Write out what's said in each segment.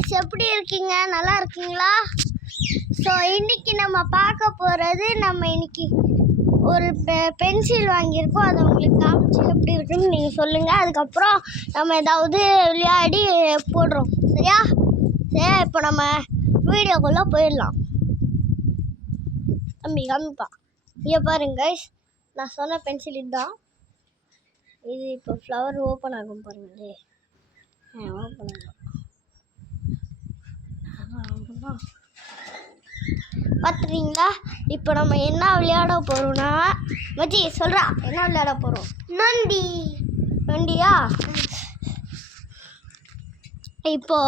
Guys எப்படி இருக்கீங்க நல்லா இருக்கீங்களா சோ இன்னைக்கு நம்ம பார்க்க போறது நம்ம இன்னைக்கு ஒரு பென்சில் வாங்கி இருக்கோம் அத உங்களுக்கு காமிச்சு எப்படி இருக்குன்னு நீங்க சொல்லுங்க அதுக்கு அப்புறம் நம்ம ஏதாவது விளையாடி போடுறோம் சரியா சரி இப்போ நம்ம வீடியோக்குள்ள போயிடலாம் காமிப்பா இங்க பாருங்க गाइस நான் சொன்ன பென்சில் இதுதான் இது இப்போ ஃப்ளவர் ஓபன் ஆகும் பாருங்களே ஓபன் ஆகும் பாத்துறீங்களா இப்போ நம்ம என்ன விளையாட போறோம்னா மச்சி சொல்றா என்ன விளையாட போறோம் நொண்டியா இப்போ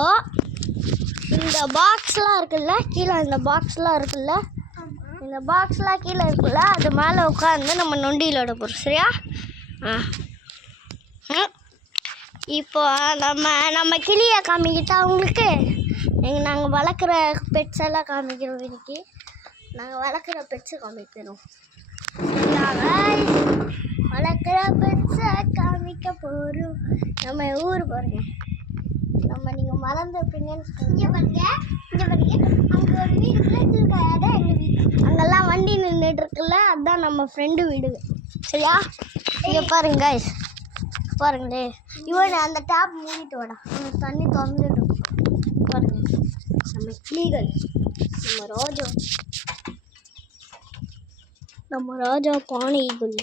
இந்த பாக்ஸ்லாம் இருக்குல்ல கீழே இந்த பாக்ஸ்லாம் இருக்குல்ல இந்த பாக்ஸ்லாம் கீழே இருக்குல்ல அது மேலே உட்காந்து நம்ம நொண்டி விளையாட போறோம் சரியா இப்போ நம்ம கிளியை காமிக்கிட்டா உங்களுக்கு நாங்கள் வளர்க்குற பெட்ஸ் எல்லாம் காமிக்கிறோம் இன்னைக்கு நாங்கள் வளர்க்குற பெட்ஸை காமிக்கிறோம் வளர்க்குற பெட்ஸை காமிக்க போகிறோம் நம்ம ஊர் பாருங்க நம்ம நீங்கள் மறந்துருப்பீங்கன்னு இங்கே பாருங்க அங்கே ஒரு வீடு இடம் எங்கள் வீடு அங்கெல்லாம் வண்டி நின்றுட்டு இருக்குல்ல அதுதான் நம்ம ஃப்ரெண்டு வீடு சரியா இங்கே பாருங்க பாருங்களே இவன் அந்த டேப் மூடிட்டு வாடா தண்ணி திறந்துட்டு பாருங்க நம்ம கிளிகள் நம்ம ராஜா பானைகள்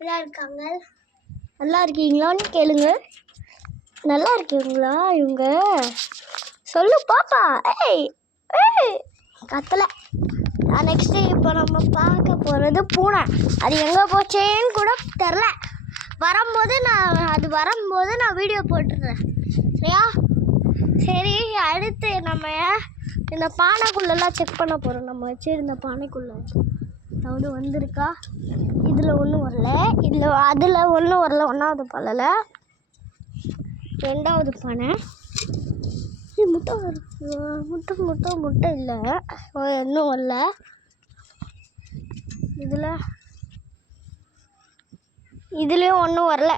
இருக்காங்க நல்லா இருக்கீங்களான்னு கேளுங்க நல்லா இருக்கீங்களா இவங்க சொல்லு பாப்பா ஏய் கத்தலை நெக்ஸ்ட்டு இப்போ நம்ம பார்க்க போகிறது பூனை அது எங்கே போச்சேன்னு கூட தெரில வரும்போது நான் வீடியோ போட்டுடுறேன் சரியா சரி அடுத்து நம்ம இந்த பானைக்குள்ளெல்லாம் செக் பண்ண போகிறோம் நம்ம வச்சுருந்த பானைக்குள்ளே அதாவது வந்திருக்கா இதில் ஒன்றும் வரல அதில் ஒன்றும் வரல ஒன்றாவது பழலை ரெண்டாவது பானை முட்டை இல்லை இன்னும் வரல இதுலேயும் ஒன்றும் வரல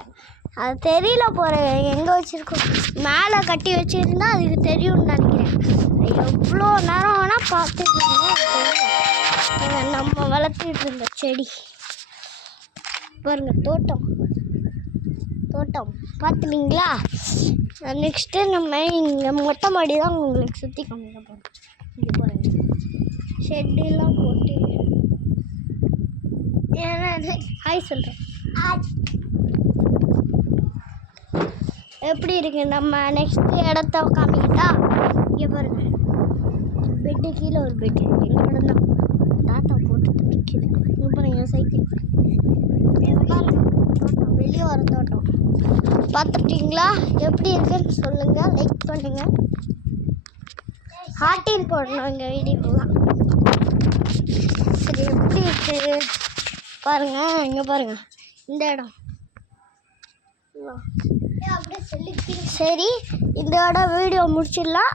அது தெரியல எங்கே வச்சுருக்கோம் மேலே கட்டி வச்சுருந்தா அதுக்கு தெரியும்னு நினைக்கிறேன் எவ்வளோ நேரம் வேணால் பார்த்துட்டு நம்ம வளர்த்துட்டு இருந்த செடி பாருங்க தோட்டம் பார்த்துட்டீங்களா நெக்ஸ்ட்டு நம்ம இங்கே மொட்டை மாடி தான் உங்களுக்கு சுற்றி காமிக்க போகிறோம் இங்கே பாருங்க ஷெட்டெல்லாம் போட்டு ஹாய் சொல்கிறேன் எப்படி இருக்கு நம்ம நெக்ஸ்ட் இடத்த காமிக்கிட்டா இங்கே பாருங்க பெட்டு கீழே ஒரு பெட்டு எங்கள் இடம் தான் டாட்டா போட்டு கீழே இங்கே பாருங்க சைக்கிள் வெளியே வர தோட்டம் பார்த்துட்டீங்களா எப்படி இருக்குன்னு சொல்லுங்கள் லைக் பண்ணுங்கள் ஹார்ட்டின் போடணும் எங்கள் வீடியோலாம் சரி எப்படி இருக்கு பாருங்கள் இங்கே பாருங்கள் இந்த இடம் சரி இந்த இடம் வீடியோ முடிச்சிடலாம்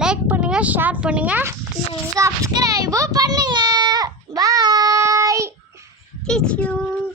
லைக் பண்ணுங்கள் ஷேர் பண்ணுங்கள் சப்ஸ்கிரைபும் பண்ணுங்கள் பாய்.